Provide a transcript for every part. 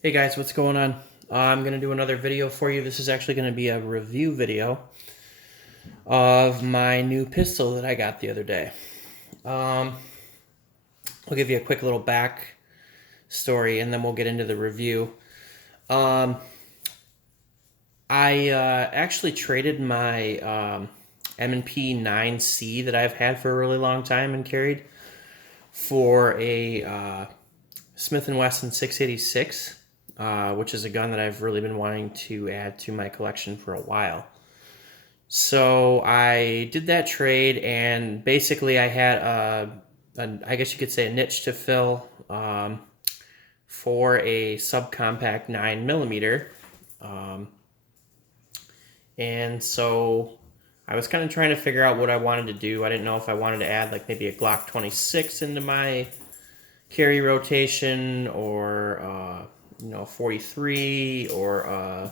Hey guys, what's going on? I'm going to do another video for you. This is actually going to be a review video of my new pistol that I got the other day. Um, I'll give you a quick little back story and then we'll get into the review. Um, I actually traded my M&P 9C that I've had for a really long time and carried for a Smith & Wesson 686, which is a gun that I've really been wanting to add to my collection for a while. So I did that trade, and basically I had I guess you could say a niche to fill for a subcompact 9mm. Um, and so I was kind of trying to figure out what I wanted to do. I didn't know if I wanted to add like maybe a Glock 26 into my carry rotation, or 43, or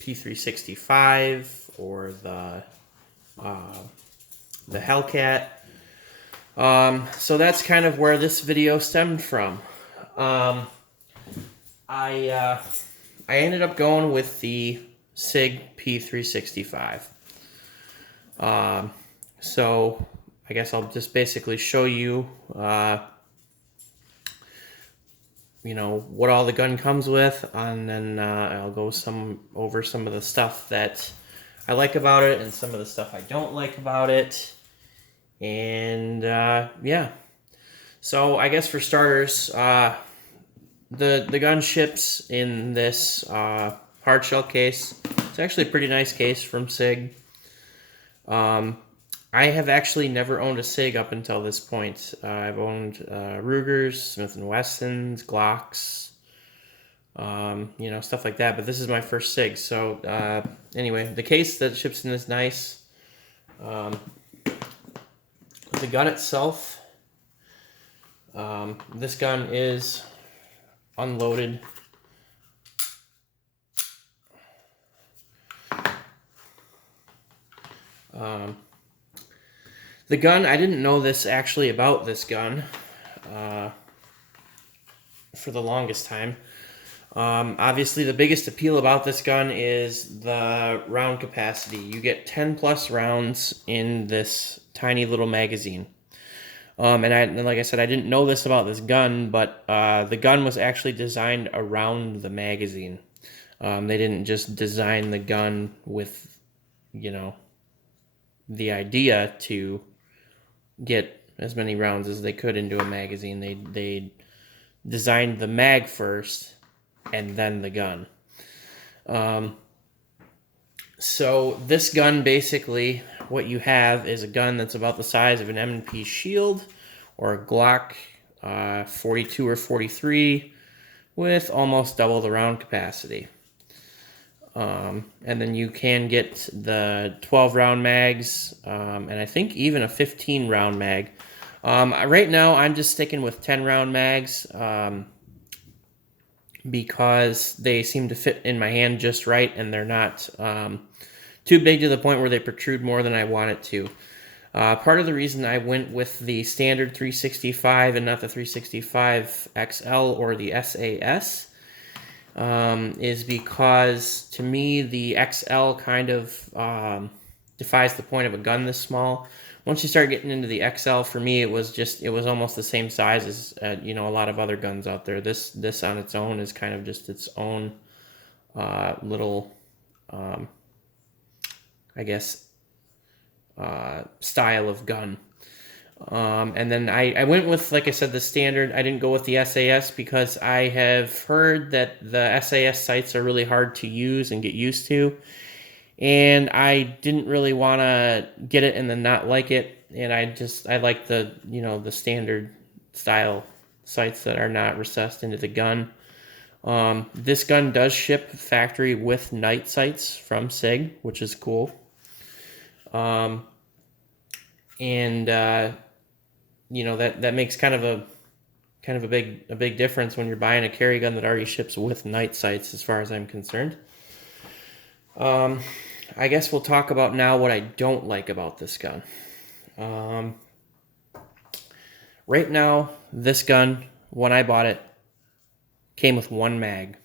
p365, or the Hellcat. So that's kind of where this video stemmed from. Um, I ended up going with the SIG P365. So I guess I'll just basically show you, what all the gun comes with, and then I'll go over some of the stuff that I like about it and some of the stuff I don't like about it. And yeah, so I guess for starters, the gun ships in this hard shell case. It's actually a pretty nice case from SIG. I have actually never owned a SIG up until this point. I've owned Rugers, Smith & Wessons, Glocks, stuff like that. But this is my first SIG. So anyway, the case that ships in is nice. The gun itself, this gun is unloaded. The gun, I didn't know this actually about this gun for the longest time. Obviously, the biggest appeal about this gun is the round capacity. You get 10 plus rounds in this tiny little magazine. And like I said, I didn't know this about this gun, but the gun was actually designed around the magazine. They didn't just design the gun with, the idea to get as many rounds as they could into a magazine. They designed the mag first and then the gun. So this gun, basically, what you have is a gun that's about the size of an M&P Shield or a Glock 42 or 43 with almost double the round capacity. And then you can get the 12 round mags, and I think even a 15 round mag. Right now I'm just sticking with 10 round mags, because they seem to fit in my hand just right, and they're not too big to the point where they protrude more than I want it to. Part of the reason I went with the standard 365 and not the 365 XL or the SAS is because, to me, the XL kind of defies the point of a gun this small. Once you start getting into the XL, for me, it was almost the same size as a lot of other guns out there. This on its own is kind of just its own little, I guess, style of gun. And then I went with, like I said, the standard. I didn't go with the SAS because I have heard that the SAS sights are really hard to use and get used to. And I didn't really want to get it and then not like it. And I like the standard style sights that are not recessed into the gun. This gun does ship factory with night sights from SIG, which is cool. And that makes kind of a big difference when you're buying a carry gun that already ships with night sights, as far as I'm concerned. I guess we'll talk about now what I don't like about this gun. Right now, this gun when I bought it, came with one mag.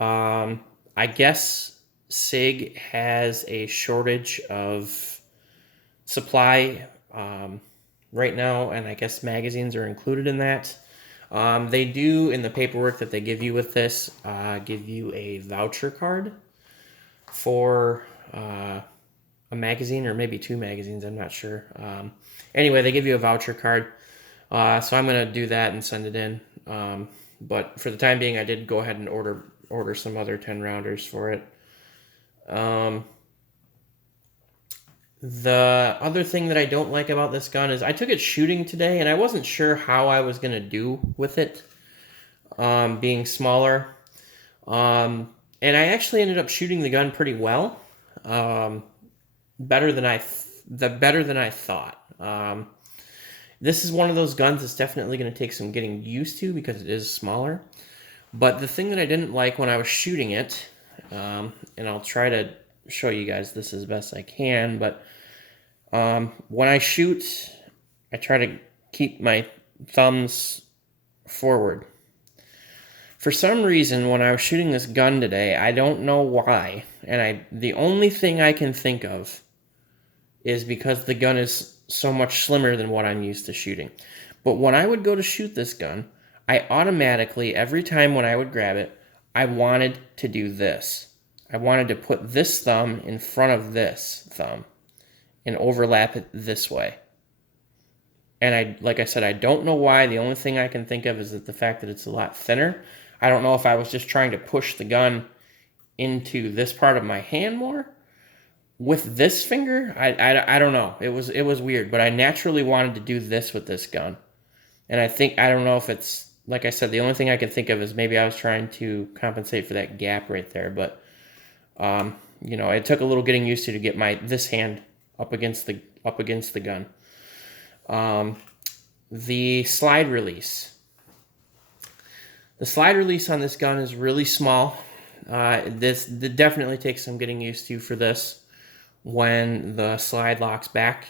I guess SIG has a shortage of supply right now, and I guess magazines are included in that. They do, in the paperwork that they give you with this, give you a voucher card for a magazine, or maybe 2 magazines, I'm not sure. Anyway, they give you a voucher card, so I'm going to do that and send it in. But for the time being, I did go ahead and order some other 10 rounders for it. The other thing that I don't like about this gun is I took it shooting today, and I wasn't sure how I was going to do with it, being smaller. And I actually ended up shooting the gun pretty well, better than I thought. This is one of those guns that's definitely going to take some getting used to because it is smaller. But the thing that I didn't like when I was shooting it, and I'll try to show you guys this as best I can, but when I shoot, I try to keep my thumbs forward. For some reason, when I was shooting this gun today, I don't know why, and the only thing I can think of is because the gun is so much slimmer than what I'm used to shooting. But when I would go to shoot this gun, I automatically, every time when I would grab it, I wanted to do this. I wanted to put this thumb in front of this thumb and overlap it this way. And like I said, I don't know why. The only thing I can think of is that the fact that it's a lot thinner. I don't know if I was just trying to push the gun into this part of my hand more with this finger. I don't know. It was weird, but I naturally wanted to do this with this gun. And I don't know if it's, like I said, the only thing I can think of is maybe I was trying to compensate for that gap right there. But, it took a little getting used to get this hand up against the gun. The slide release. The slide release on this gun is really small. This definitely takes some getting used to for this when the slide locks back.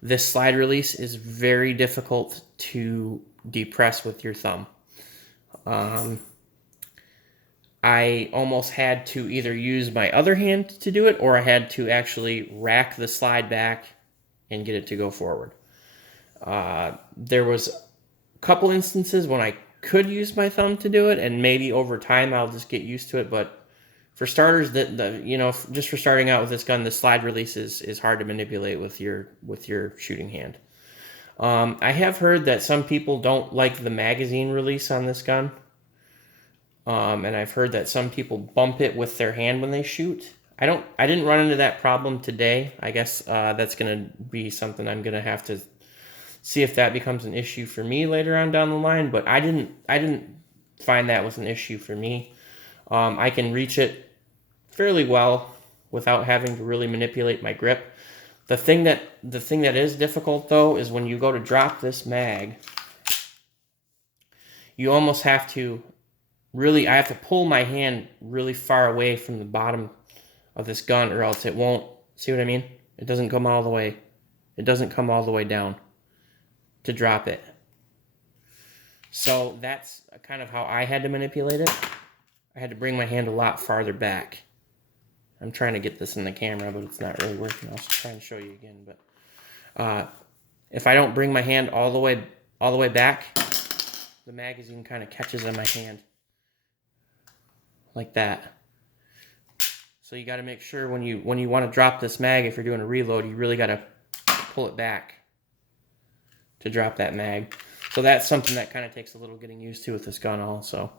This slide release is very difficult to depress with your thumb. I almost had to either use my other hand to do it, or I had to actually rack the slide back and get it to go forward. There was a couple instances when I could use my thumb to do it, and maybe over time I'll just get used to it. But for starters, just for starting out with this gun, the slide release is hard to manipulate with your shooting hand. I have heard that some people don't like the magazine release on this gun, and I've heard that some people bump it with their hand when they shoot. I didn't run into that problem today. I guess that's going to be something I'm going to have to see if that becomes an issue for me later on down the line, but I didn't find that was an issue for me. I can reach it fairly well without having to really manipulate my grip. The thing that is difficult though is when you go to drop this mag, you almost have to I have to pull my hand really far away from the bottom of this gun, or else it won't, see what I mean? It doesn't come all the way down to drop it. So that's kind of how I had to manipulate it. I had to bring my hand a lot farther back. I'm trying to get this in the camera, but it's not really working. I'll try and show you again. But if I don't bring my hand all the way back, the magazine kind of catches on my hand like that. So you got to make sure when you want to drop this mag, if you're doing a reload, you really got to pull it back to drop that mag. So that's something that kind of takes a little getting used to with this gun also.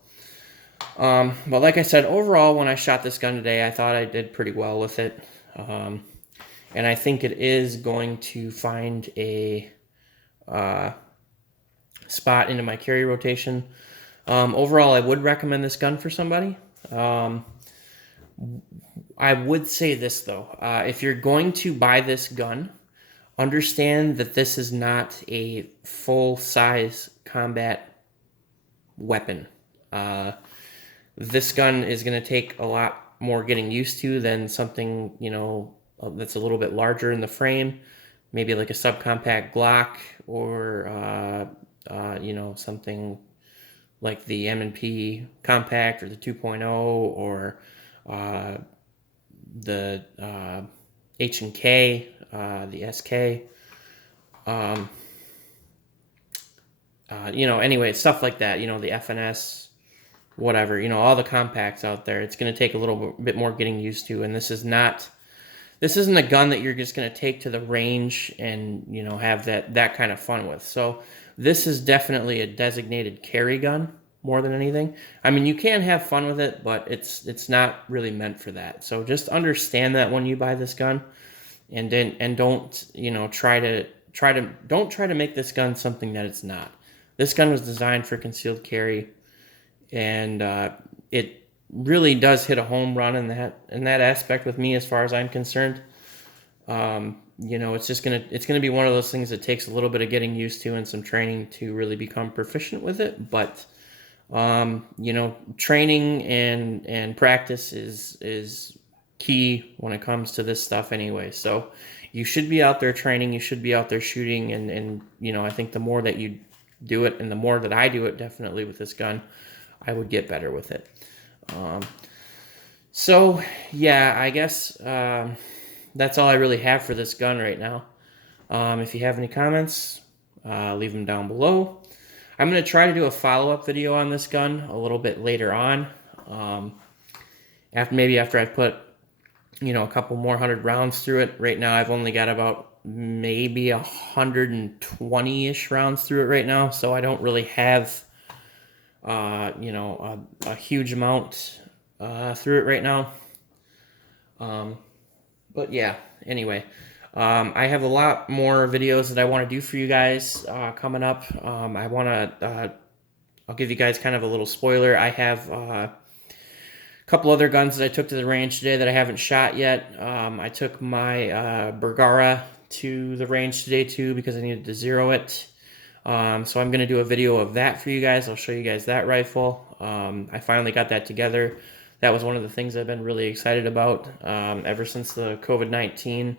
But like I said, overall, when I shot this gun today, I thought I did pretty well with it. And I think it is going to find a spot into my carry rotation. Overall, I would recommend this gun for somebody. I would say this, though. If you're going to buy this gun, understand that this is not a full-size combat weapon. This gun is going to take a lot more getting used to than something, that's a little bit larger in the frame, maybe like a subcompact Glock or you know, something like the M&P Compact or the 2.0 or the H&K, the SK. You know, anyway, stuff like that. You know, the FNS, whatever. You know, all the compacts out there. It's going to take a little bit more getting used to, and this isn't a gun that you're just going to take to the range and, you know, have that kind of fun with. So this is definitely a designated carry gun more than anything. I mean, you can have fun with it, but it's not really meant for that. So just understand that when you buy this gun, and don't, you know, don't try to make this gun something that it's not. This gun was designed for concealed carry, and it really does hit a home run in that aspect with me as far as I'm concerned. You know, it's gonna be one of those things that takes a little bit of getting used to and some training to really become proficient with it. But you know, training and practice is key when it comes to this stuff anyway. So you should be out there training, you should be out there shooting, and you know, I think the more that you do it and the more that I do it definitely with this gun, I would get better with it. So yeah, I guess that's all I really have for this gun right now. If you have any comments, leave them down below. I'm going to try to do a follow-up video on this gun a little bit later on. After I've put, you know, a couple more 100 rounds through it. Right now I've only got about maybe 120-ish rounds through it right now, so I don't really have you know, a huge amount through it right now. But yeah, anyway, I have a lot more videos that I want to do for you guys coming up. I'll give you guys kind of a little spoiler. I have a couple other guns that I took to the range today that I haven't shot yet. I took my Bergara to the range today too because I needed to zero it. So I'm going to do a video of that for you guys. I'll show you guys that rifle. I finally got that together. That was one of the things I've been really excited about ever since the COVID-19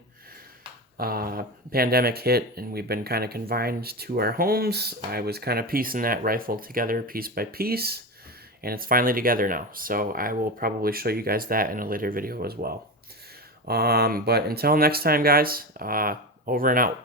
pandemic hit and we've been kind of confined to our homes. I was kind of piecing that rifle together piece by piece, and it's finally together now. So I will probably show you guys that in a later video as well. But until next time, guys, over and out.